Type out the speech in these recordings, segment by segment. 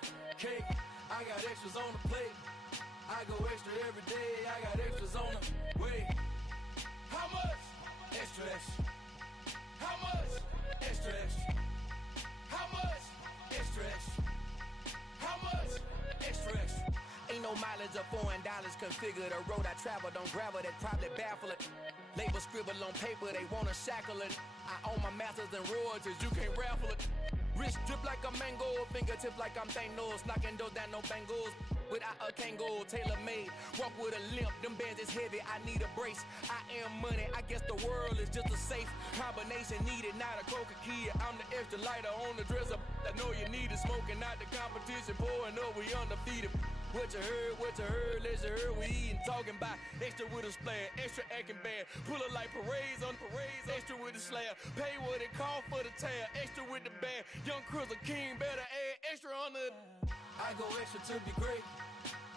the cake. I got extras on the plate. I go extra every day. I got extras on the way. How much? Extra, extra. How much? Extra, extra. How much? Extra, extra. How much? Extra, extra. Ain't no mileage of $4 configure the road I travel. Don't gravel, that probably baffle it. Label scribble on paper, they wanna shackle it. I own my masters and royalties, you can't raffle it. Wrist drip like a mango, fingertip like I'm Thanos. Knocking doors down, no bangles. Without a Kangol, tailor-made. Walk with a limp, them bands is heavy, I need a brace. I am money, I guess the world is just a safe combination needed, not a coca key. I'm the extra lighter on the dresser. I know you need it, smoking out the competition, pouring up, we undefeated. What you heard, let's you heard, we eatin', talking about extra with a splash, extra acting bad, pull it like parades on parades, extra with the slab, pay what it cost for the tab, extra with the band, young Cruiser King, better add extra on the. I go extra to be great,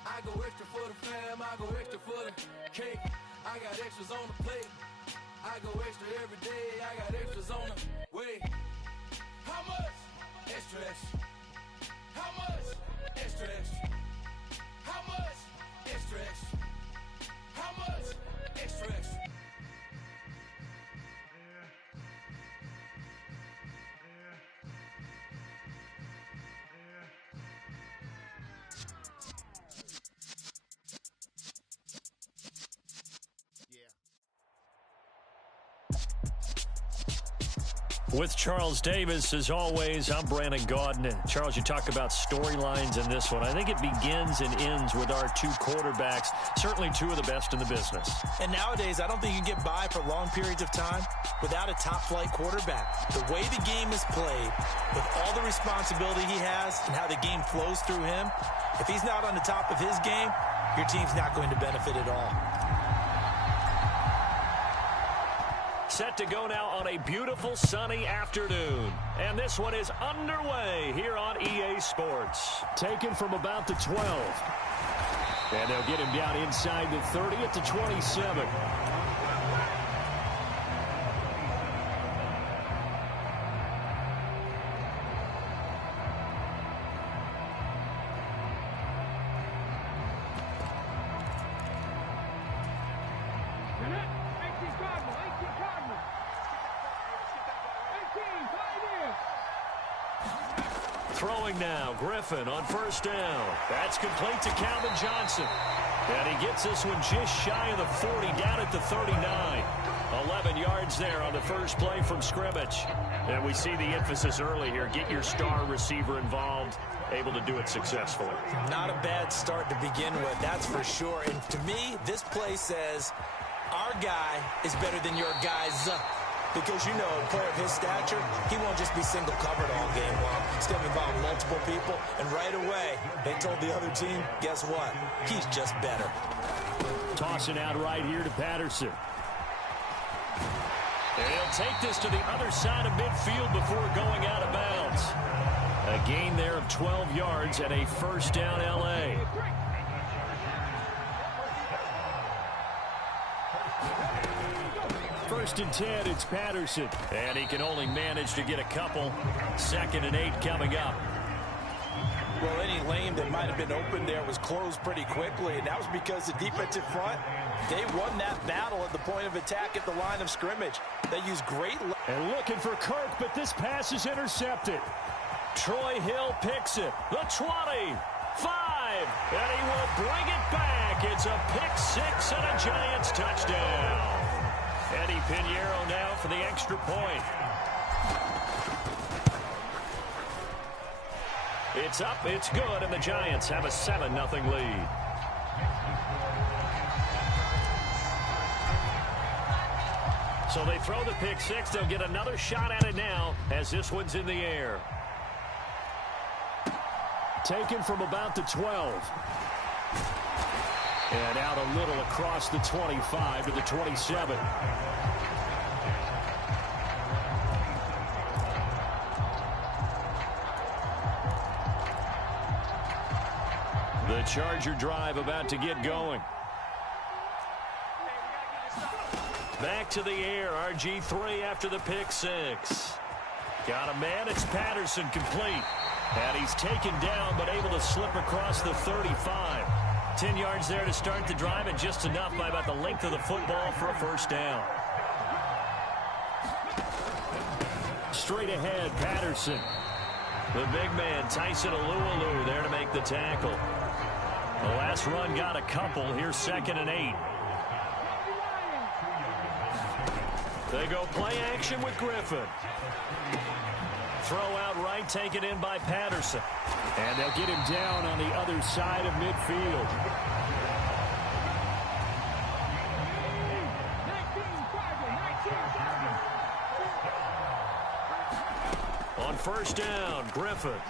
I go extra for the fam, I go extra for the cake, I got extras on the plate, I go extra every day, I got extras on the way. How much? Extra, extra. How much? Extra, extra. How much? Extra, extra. How much? Extra, extra. With Charles Davis, as always, I'm Brandon Gaudin. And Charles, you talk about storylines in this one. I think it begins and ends with our two quarterbacks, certainly two of the best in the business. And nowadays, I don't think you can get by for long periods of time without a top-flight quarterback. The way the game is played, with all the responsibility he has and how the game flows through him, if he's not on the top of his game, your team's not going to benefit at all. Set to go now on a beautiful sunny afternoon. And this one is underway here on EA Sports. Taken from about the 12. And they'll get him down inside the 30 at the 27. Throwing now, Griffin on first down. That's complete to Calvin Johnson. And he gets this one just shy of the 40, down at the 39. 11 yards there on the first play from scrimmage. And we see the emphasis early here. Get your star receiver involved, able to do it successfully. Not a bad start to begin with, that's for sure. And to me, this play says, our guy is better than your guys. Because, you know, a player of his stature, he won't just be single covered all game long. He's going to involve multiple people, and right away, they told the other team, guess what? He's just better. Tossing out right here to Patterson. And he'll take this to the other side of midfield before going out of bounds. A gain there of 12 yards and a first down L.A. First and 10, it's Patterson. And he can only manage to get a couple. 2nd and 8 coming up. Well, any lane that might have been open there was closed pretty quickly, and that was because the defensive front, they won that battle at the point of attack at the line of scrimmage. They used great... And looking for Kirk, but this pass is intercepted. Troy Hill picks it. The 20, 5, and he will bring it back. It's a pick six and a Giants touchdown. Eddie Pinheiro now for the extra point. It's up, it's good, and the Giants have a 7-0 lead. So they throw the pick six. They'll get another shot at it now as this one's in the air. Taken from about the 12. And out a little across the 25 to the 27. The Charger drive about to get going. Back to the air, RG3 after the pick six. Got a man. It's Patterson complete. And he's taken down, but able to slip across the 35. 10 yards there to start the drive, and just enough by about the length of the football for a first down. Straight ahead, Patterson. The big man, Tyson Alualu, there to make the tackle. The last run got a couple. Here's 2nd and 8. They go play action with Griffin. Throw out right, taken in by Patterson. And they'll get him down on the other side of midfield. On first down, Griffin.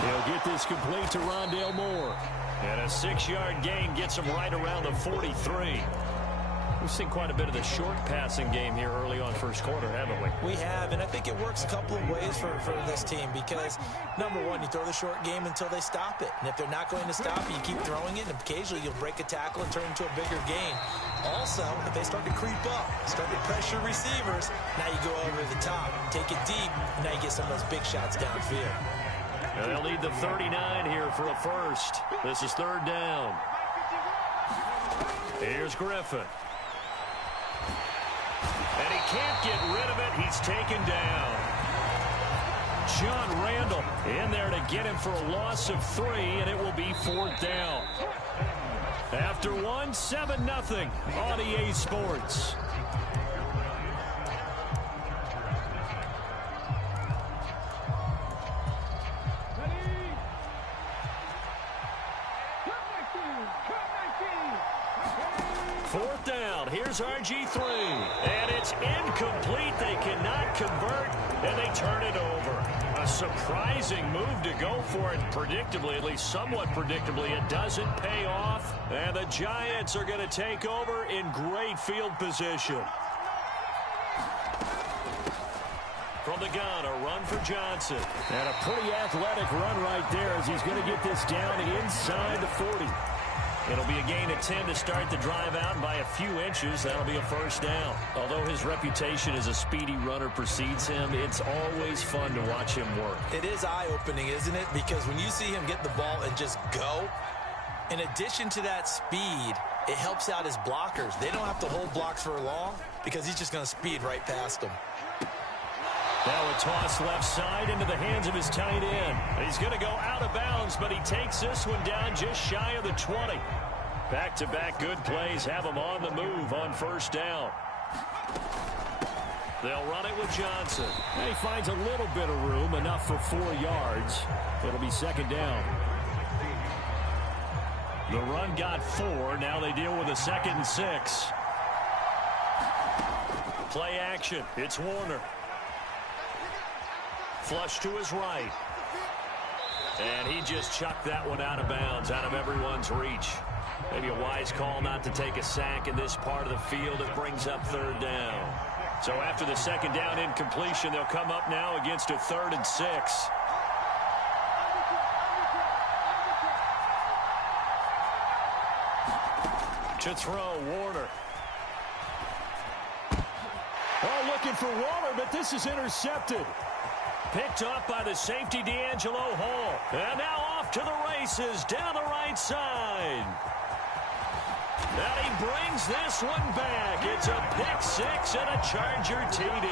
He'll get this complete to Rondale Moore. And a 6-yard gain gets him right around the 43. We've seen quite a bit of the short passing game here early on first quarter, haven't we? We have, and I think it works a couple of ways for this team because, number one, you throw the short game until they stop it. And if they're not going to stop it, you keep throwing it, and occasionally you'll break a tackle and turn into a bigger gain. Also, if they start to creep up, start to pressure receivers, now you go over the top, take it deep, and now you get some of those big shots downfield. And they'll need the 39 here for a first. This is 3rd down. Here's Griffin. And he can't get rid of it. He's taken down. John Randall in there to get him for a loss of 3, and it will be 4th down. After 7-0 on EA Sports. Fourth down. Here's RG3. And it's incomplete. They cannot convert, and they turn it over. A surprising move to go for it. Predictably, at least somewhat predictably, it doesn't pay off. And the Giants are going to take over in great field position. From the gun, a run for Johnson. And a pretty athletic run right there as he's going to get this down inside the 40. It'll be a gain of 10 to start the drive out, and by a few inches, that'll be a first down. Although his reputation as a speedy runner precedes him, it's always fun to watch him work. It is eye-opening, isn't it? Because when you see him get the ball and just go, in addition to that speed, it helps out his blockers. They don't have to hold blocks for long because he's just going to speed right past them. Now a toss left side into the hands of his tight end. He's going to go out of bounds, but he takes this one down just shy of the 20. Back-to-back good plays have him on the move on first down. They'll run it with Johnson. And he finds a little bit of room, enough for 4 yards. It'll be 2nd down. The run got 4. Now they deal with a 2nd and 6. Play action. It's Warner. Flush to his right. And he just chucked that one out of bounds, out of everyone's reach. Maybe a wise call not to take a sack in this part of the field. It brings up 3rd down. So after the 2nd down incompletion, they'll come up now against a 3rd and 6. To throw, Warner. Oh, looking for Waller, but this is intercepted. Picked up by the safety, D'Angelo Hall. And now off to the races down the right side. And he brings this one back. It's a pick 6 and a Charger TD.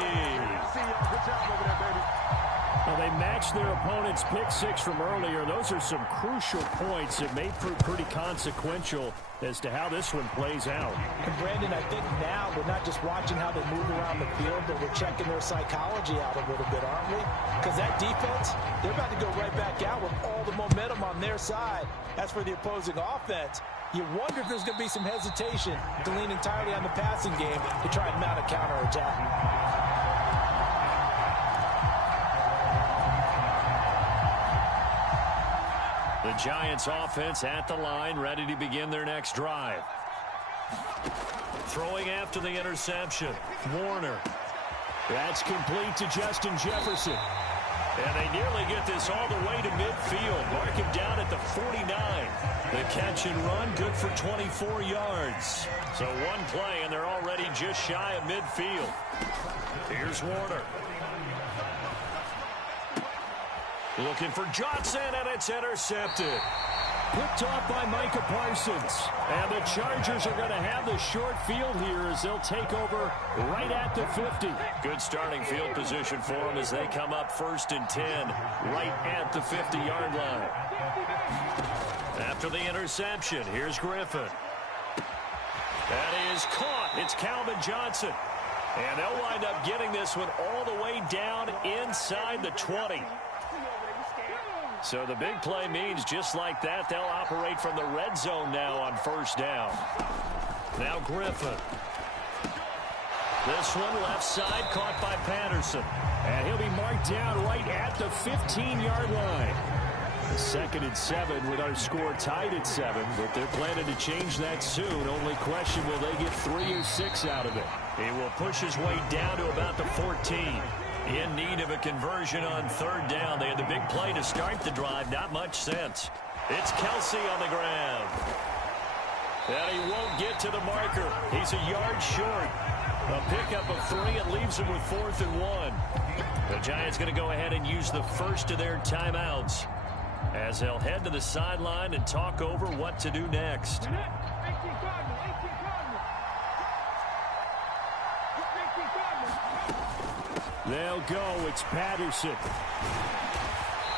Well, they matched their opponent's pick 6 from earlier. Those are some crucial points that may prove pretty consequential as to how this one plays out. And Brandon, I think now we're not just watching how they move around the field, but we're checking their psychology out a little bit, aren't we? Because that defense, they're about to go right back out with all the momentum on their side. As for the opposing offense, you wonder if there's going to be some hesitation to lean entirely on the passing game to try and mount a counterattack. The Giants offense at the line, ready to begin their next drive. Throwing after the interception, Warner. That's complete to Justin Jefferson. And they nearly get this all the way to midfield. Mark him down at the 49. The catch and run, good for 24 yards. So one play, and they're already just shy of midfield. Here's Warner. Looking for Johnson, and it's intercepted. Picked off by Micah Parsons. And the Chargers are going to have the short field here as they'll take over right at the 50. Good starting field position for them as they come up 1st and 10, right at the 50-yard line. After the interception, here's Griffin. That is caught. It's Calvin Johnson. And they'll wind up getting this one all the way down inside the 20. So the big play means just like that, they'll operate from the red zone now on 1st down. Now Griffin. This one left side caught by Patterson. And he'll be marked down right at the 15-yard line. 2nd and 7 with our score tied at 7, but they're planning to change that soon. Only question, will they get 3 or 6 out of it? He will push his way down to about the 14. In need of a conversion on 3rd down. They had the big play to start the drive. Not much sense. It's Kelsey on the ground. And he won't get to the marker. He's a yard short. A pickup of 3. It leaves him with 4th and 1. The Giants going to go ahead and use the first of their timeouts as they'll head to the sideline and talk over what to do next. They'll go. It's Patterson.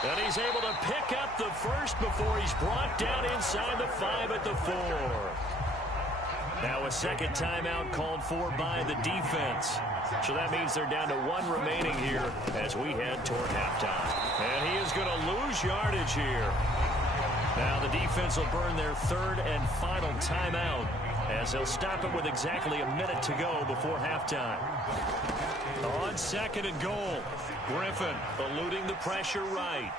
And he's able to pick up the first before he's brought down inside the 5 at the 4. Now a second timeout called for by the defense. So that means they're down to 1 remaining here as we head toward halftime. And he is going to lose yardage here. Now the defense will burn their 3rd and final timeout as they'll stop it with exactly a minute to go before halftime. On 2nd and goal, Griffin eluding the pressure right.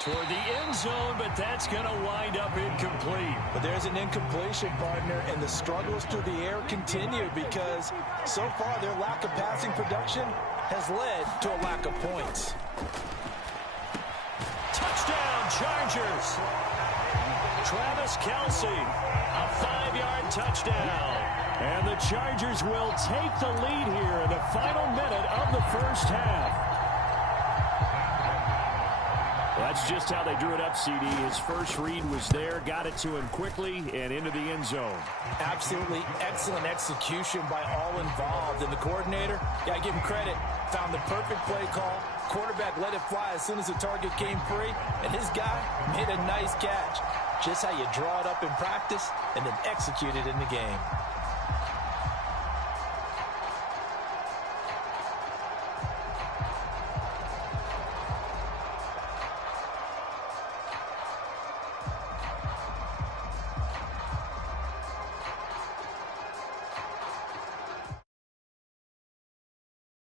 Toward the end zone, but that's going to wind up incomplete. But there's an incompletion, partner, and the struggles through the air continue because so far their lack of passing production has led to a lack of points. Touchdown, Chargers. Travis Kelsey, a 5-yard touchdown. And the Chargers will take the lead here in the final minute of the 1st half. That's just how they drew it up, CD. His first read was there, got it to him quickly, and into the end zone. Absolutely excellent execution by all involved. And the coordinator, got to give him credit, found the perfect play call. Quarterback let it fly as soon as the target came free, and his guy made a nice catch. Just how you draw it up in practice and then execute it in the game.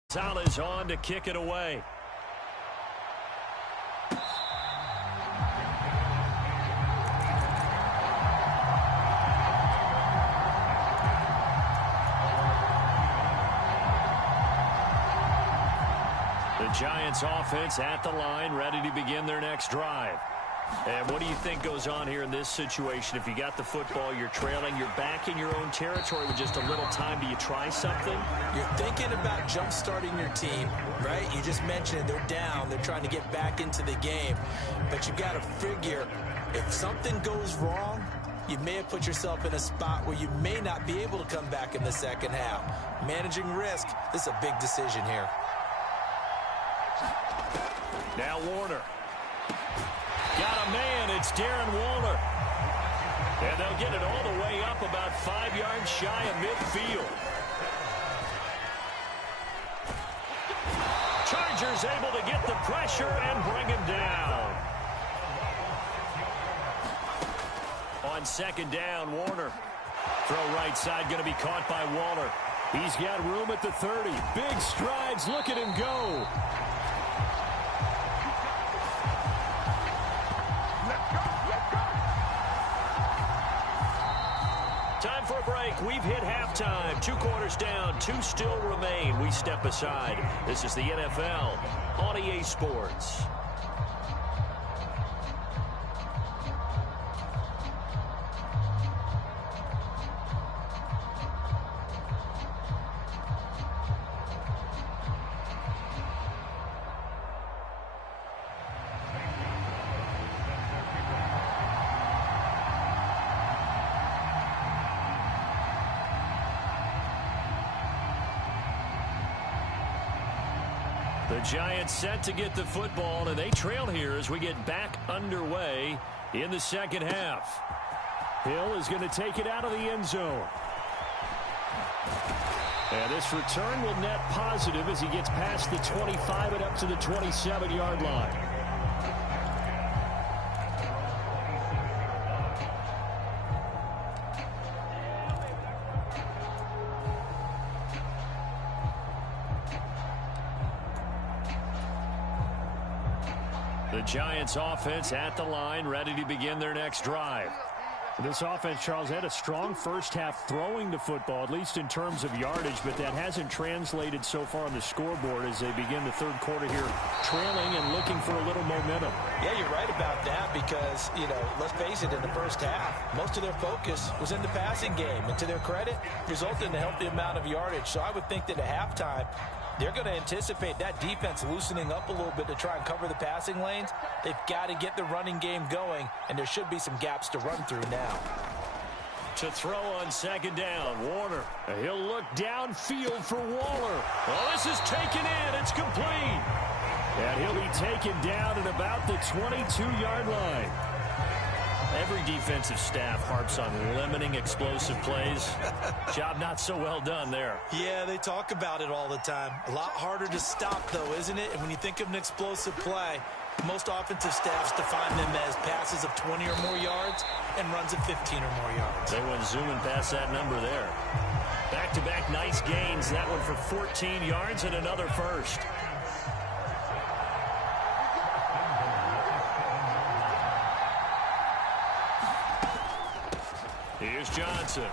Salah's on to kick it away. The Giants offense at the line, ready to begin their next drive. And what do you think goes on here in this situation? If you got the football, you're trailing, you're back in your own territory with just a little time. Do you try something? You're thinking about jump-starting your team, right? You just mentioned it. They're down. They're trying to get back into the game. But you got to figure, if something goes wrong, you may have put yourself in a spot where you may not be able to come back in the second half. Managing risk, this is a big decision here. Now Warner. Got a man, it's Darren Waller. And they'll get it all the way up about 5 yards shy of midfield. Chargers able to get the pressure and bring him down. On 2nd down, Warner. Throw right side going to be caught by Waller. He's got room at the 30. Big strides, look at him go. Time for a break. We've hit halftime. 2 quarters down. 2 still remain. We step aside. This is the NFL on EA Sports. The Giants set to get the football, and they trail here as we get back underway in the second half. Hill is going to take it out of the end zone. And this return will net positive as he gets past the 25 and up to the 27-yard line. The Giants offense at the line, ready to begin their next drive. This offense, Charles, had a strong first half throwing the football, at least in terms of yardage, but that hasn't translated so far on the scoreboard as they begin the third quarter here, trailing and looking for a little momentum. Yeah, you're right about that because, let's face it, in the first half, most of their focus was in the passing game. And to their credit, resulted in a healthy amount of yardage. So I would think that at halftime, they're going to anticipate that defense loosening up a little bit to try and cover the passing lanes. They've got to get the running game going, and there should be some gaps to run through now. To throw on second down, Warner. He'll look downfield for Waller. Oh, this is taken in. It's complete. And he'll be taken down at about the 22-yard line. Every defensive staff harps on limiting explosive plays. Job not so well done there. Yeah, they talk about it all the time. A lot harder to stop, though, isn't it? And when you think of an explosive play, most offensive staffs define them as passes of 20 or more yards and runs of 15 or more yards. They went zooming past that number there. Back-to-back nice gains. That one for 14 yards and another first. Here's Johnson.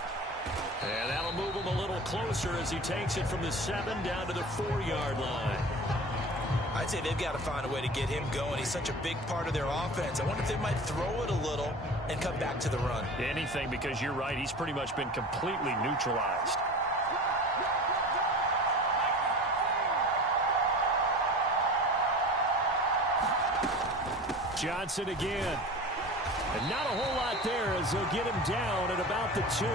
And that'll move him a little closer as he takes it from the 7 down to the 4-yard line. I'd say they've got to find a way to get him going. He's such a big part of their offense. I wonder if they might throw it a little and come back to the run. Anything, because you're right. He's pretty much been completely neutralized. Johnson again. And not a whole lot there as they'll get him down at about the 2.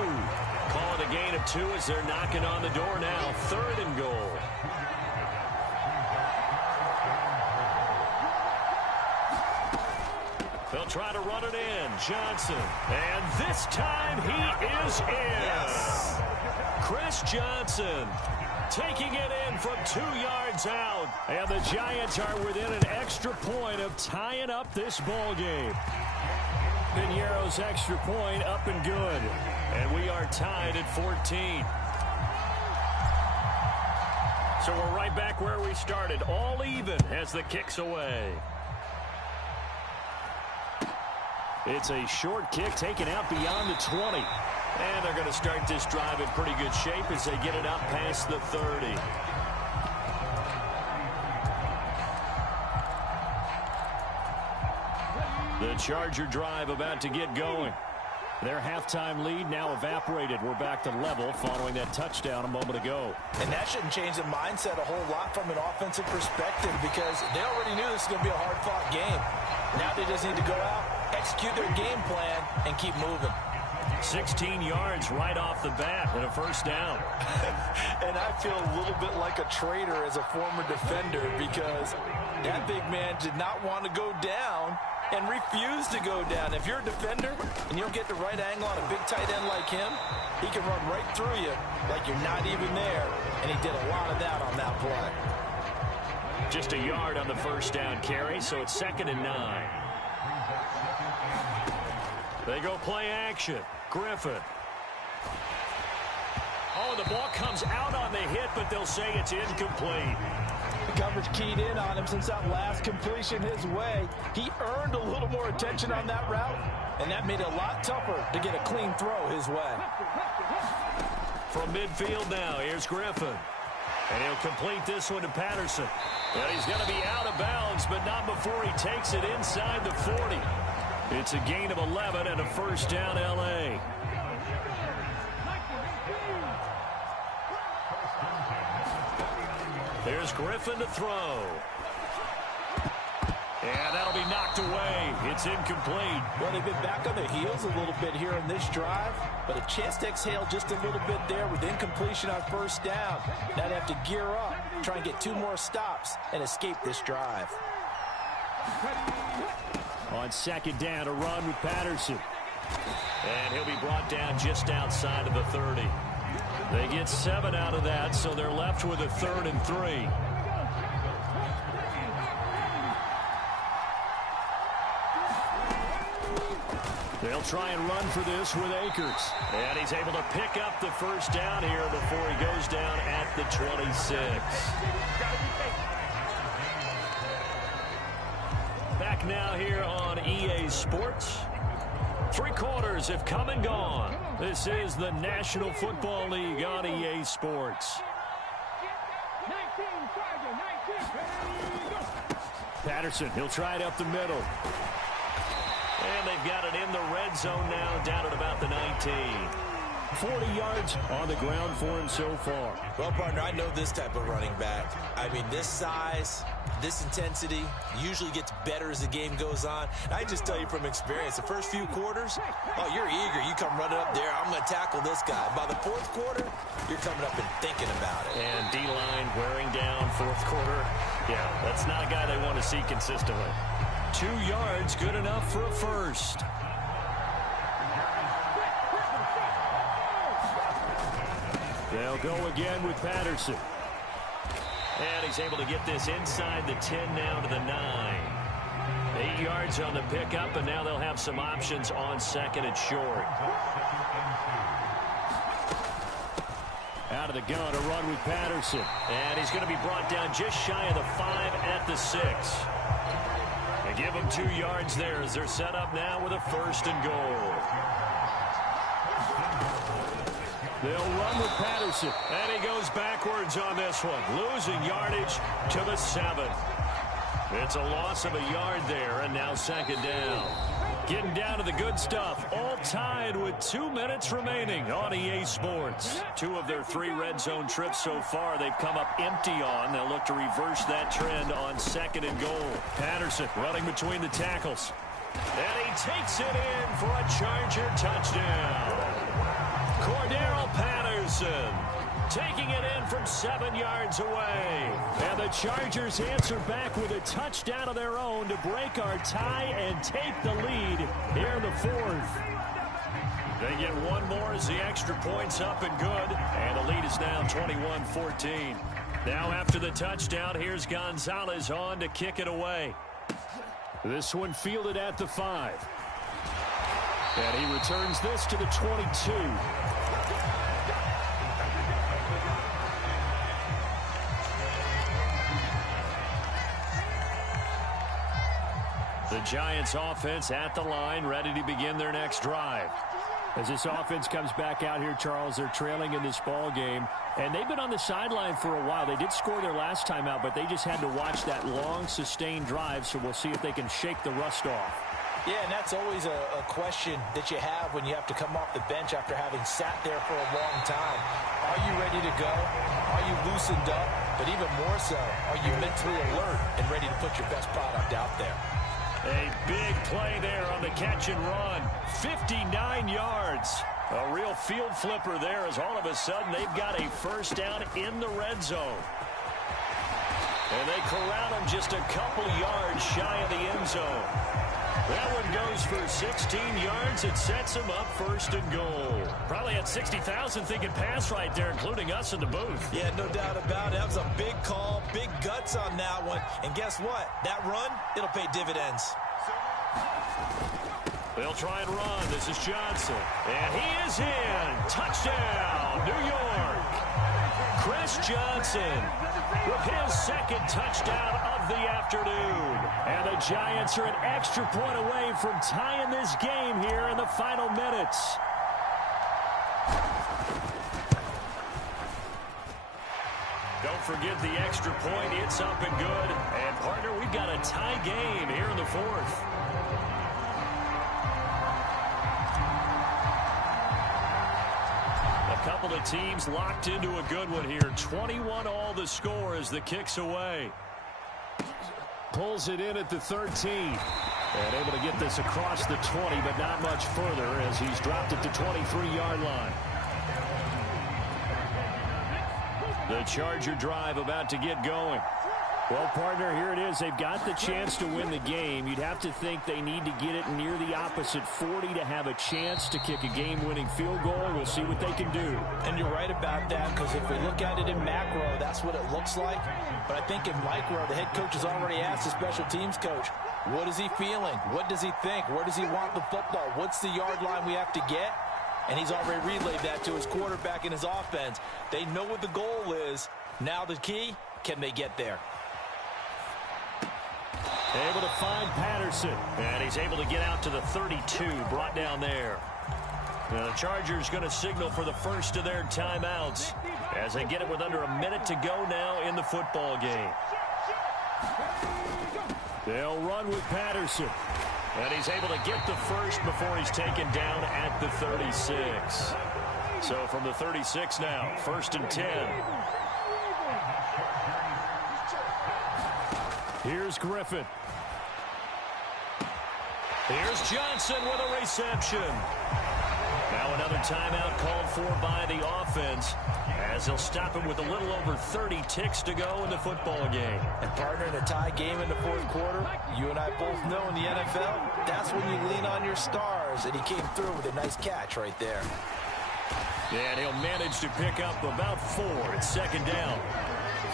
Call it a gain of 2 as they're knocking on the door now. 3rd and goal. They'll try to run it in. Johnson. And this time he is in. Yes. Chris Johnson taking it in from 2 yards out. And the Giants are within an extra point of tying up this ball game. Piñeiro's extra point up and good. And we are tied at 14. So we're right back where we started. All even as the kick's away. It's a short kick taken out beyond the 20. And they're going to start this drive in pretty good shape as they get it out past the 30. The Charger drive about to get going. Their halftime lead now evaporated. We're back to level following that touchdown a moment ago. And that shouldn't change the mindset a whole lot from an offensive perspective because they already knew this was going to be a hard-fought game. Now they just need to go out, execute their game plan, and keep moving. 16 yards right off the bat and a first down. And I feel a little bit like a traitor as a former defender because that big man did not want to go down and refused to go down. If you're a defender and you don't get the right angle on a big tight end like him, he can run right through you like you're not even there. And he did a lot of that on that play. Just a yard on the first down carry, so it's 2nd and 9. They go play action. Griffin. Oh, the ball comes out on the hit, but they'll say it's incomplete. The coverage keyed in on him since that last completion his way. He earned a little more attention on that route, and that made it a lot tougher to get a clean throw his way. From midfield now, here's Griffin. And he'll complete this one to Patterson. And he's going to be out of bounds, but not before he takes it inside the 40. It's a gain of 11 and a first down, L.A. There's Griffin to throw. And that'll be knocked away. It's incomplete. Well, they've been back on their heels a little bit here in this drive, but a chance to exhale just a little bit there with incompletion on first down. Now they have to gear up, try and get 2 more stops, and escape this drive. On second down, a run with Patterson. And he'll be brought down just outside of the 30. They get 7 out of that, so they're left with a 3rd and 3. They'll try and run for this with Akers. And he's able to pick up the first down here before he goes down at the 26. Back now here on EA Sports. 3 quarters have come and gone. This is the National Football League on EA Sports. Patterson, he'll try it up the middle. And they've got it in the red zone now, down at about the 19. 40 yards on the ground for him so far. Well, partner, I know this type of running back. I mean, this size, this intensity usually gets better as the game goes on. And I just tell you from experience, the first few quarters, oh, you're eager. You come running up there, I'm going to tackle this guy. By the 4th quarter, you're coming up and thinking about it. And D-line wearing down 4th quarter. Yeah, that's not a guy they want to see consistently. 2 yards, good enough for a first. They'll go again with Patterson. And he's able to get this inside the 10 now to the 9. 8 yards on the pickup, and now they'll have some options on 2nd and short. Out of the gun, a run with Patterson. And he's going to be brought down just shy of the 5 at the 6. They give him 2 yards there as they're set up now with a 1st and goal. They'll run with Patterson. And he goes backwards on this one, losing yardage to the 7. It's a loss of a yard there, and now 2nd down. Getting down to the good stuff, all tied with 2 minutes remaining on EA Sports. 2 of their 3 red zone trips so far they've come up empty on. They'll look to reverse that trend on 2nd and goal. Patterson running between the tackles. And he takes it in for a Charger touchdown. Cordero Patterson taking it in from 7 yards away. And the Chargers answer back with a touchdown of their own to break our tie and take the lead here in the 4th. They get 1 more as the extra point's up and good. And the lead is now 21-14. Now after the touchdown, here's Gonzalez on to kick it away. This one fielded at the 5. And he returns this to the 22. The Giants offense at the line, ready to begin their next drive. As this offense comes back out here, Charles, they're trailing in this ball game. And they've been on the sideline for a while. They did score their last time out, but they just had to watch that long, sustained drive. So we'll see if they can shake the rust off. Yeah, and that's always a question that you have when you have to come off the bench after having sat there for a long time. Are you ready to go? Are you loosened up? But even more so, are you mentally alert and ready to put your best product out there? A big play there on the catch and run. 59 yards. A real field flipper there as all of a sudden they've got a first down in the red zone. And they corral him just a couple yards shy of the end zone. That one goes for 16 yards. It sets him up 1st and goal. Probably had 60,000 thinking pass right there, including us in the booth. Yeah, no doubt about it. That was a big call, big guts on that one. And guess what? That run, it'll pay dividends. They'll try and run. This is Johnson. And he is in. Touchdown, New York. Chris Johnson with his 2nd touchdown of the afternoon. And the Giants are an extra point away from tying this game here in the final minutes. forget the extra point. It's up and good. And, partner, we've got a tie game here in the fourth. A couple of teams locked into a good one here. 21 all the score as the kick's away. Pulls it in at the 13. And able to get this across the 20, but not much further as he's dropped it to 23-yard line. The Charger drive about to get going. Well, partner, here it is. They've got the chance to win the game. You'd have to think they need to get it near the opposite 40 to have a chance to kick a game-winning field goal. We'll see what they can do. And you're right about that, because if we look at it in macro, that's what it looks like. But I think in micro, the head coach has already asked the special teams coach, what is he feeling? What does he think? Where does he want the football? What's the yard line we have to get? And he's already relayed that to his quarterback and his offense. They know what the goal is. Now the key, can they get there? Able to find Patterson. And he's able to get out to the 32, brought down there. Now the Chargers going to signal for the first of their timeouts as they get it with under a minute to go now in the football game. They'll run with Patterson. And he's able to get the first before he's taken down at the 36. So from the 36 now, 1st and 10. Here's Griffin. Here's Johnson with a reception. Now another timeout called for by the offense as they'll stop him with a little over 30 ticks to go in the football game. And partner, in a tie game in the fourth quarter, you and I both know in the NFL, that's when you lean on your stars. And he came through with a nice catch right there. And he'll manage to pick up about 4 at second down.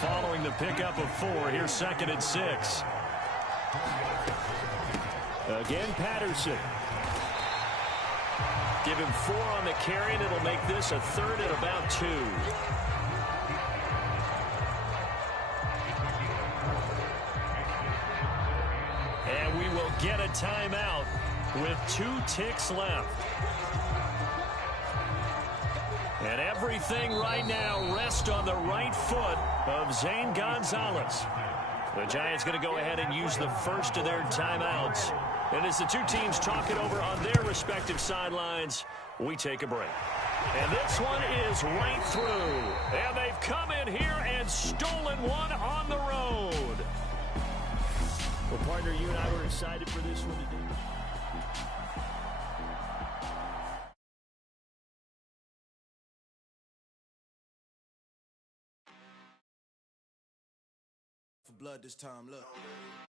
Following the pickup of 4, here's 2nd and 6. Again, Patterson. Give him 4 on the carry, and it'll make this a 3rd and about 2. And we will get a timeout with 2 ticks left. And everything right now rests on the right foot of Zane Gonzalez. The Giants going to go ahead and use the first of their timeouts. And as the two teams talk it over on their respective sidelines, we take a break. And this one is right through. And they've come in here and stolen one on the road. Well, partner, you and I were excited for this one today. Blood this time, look.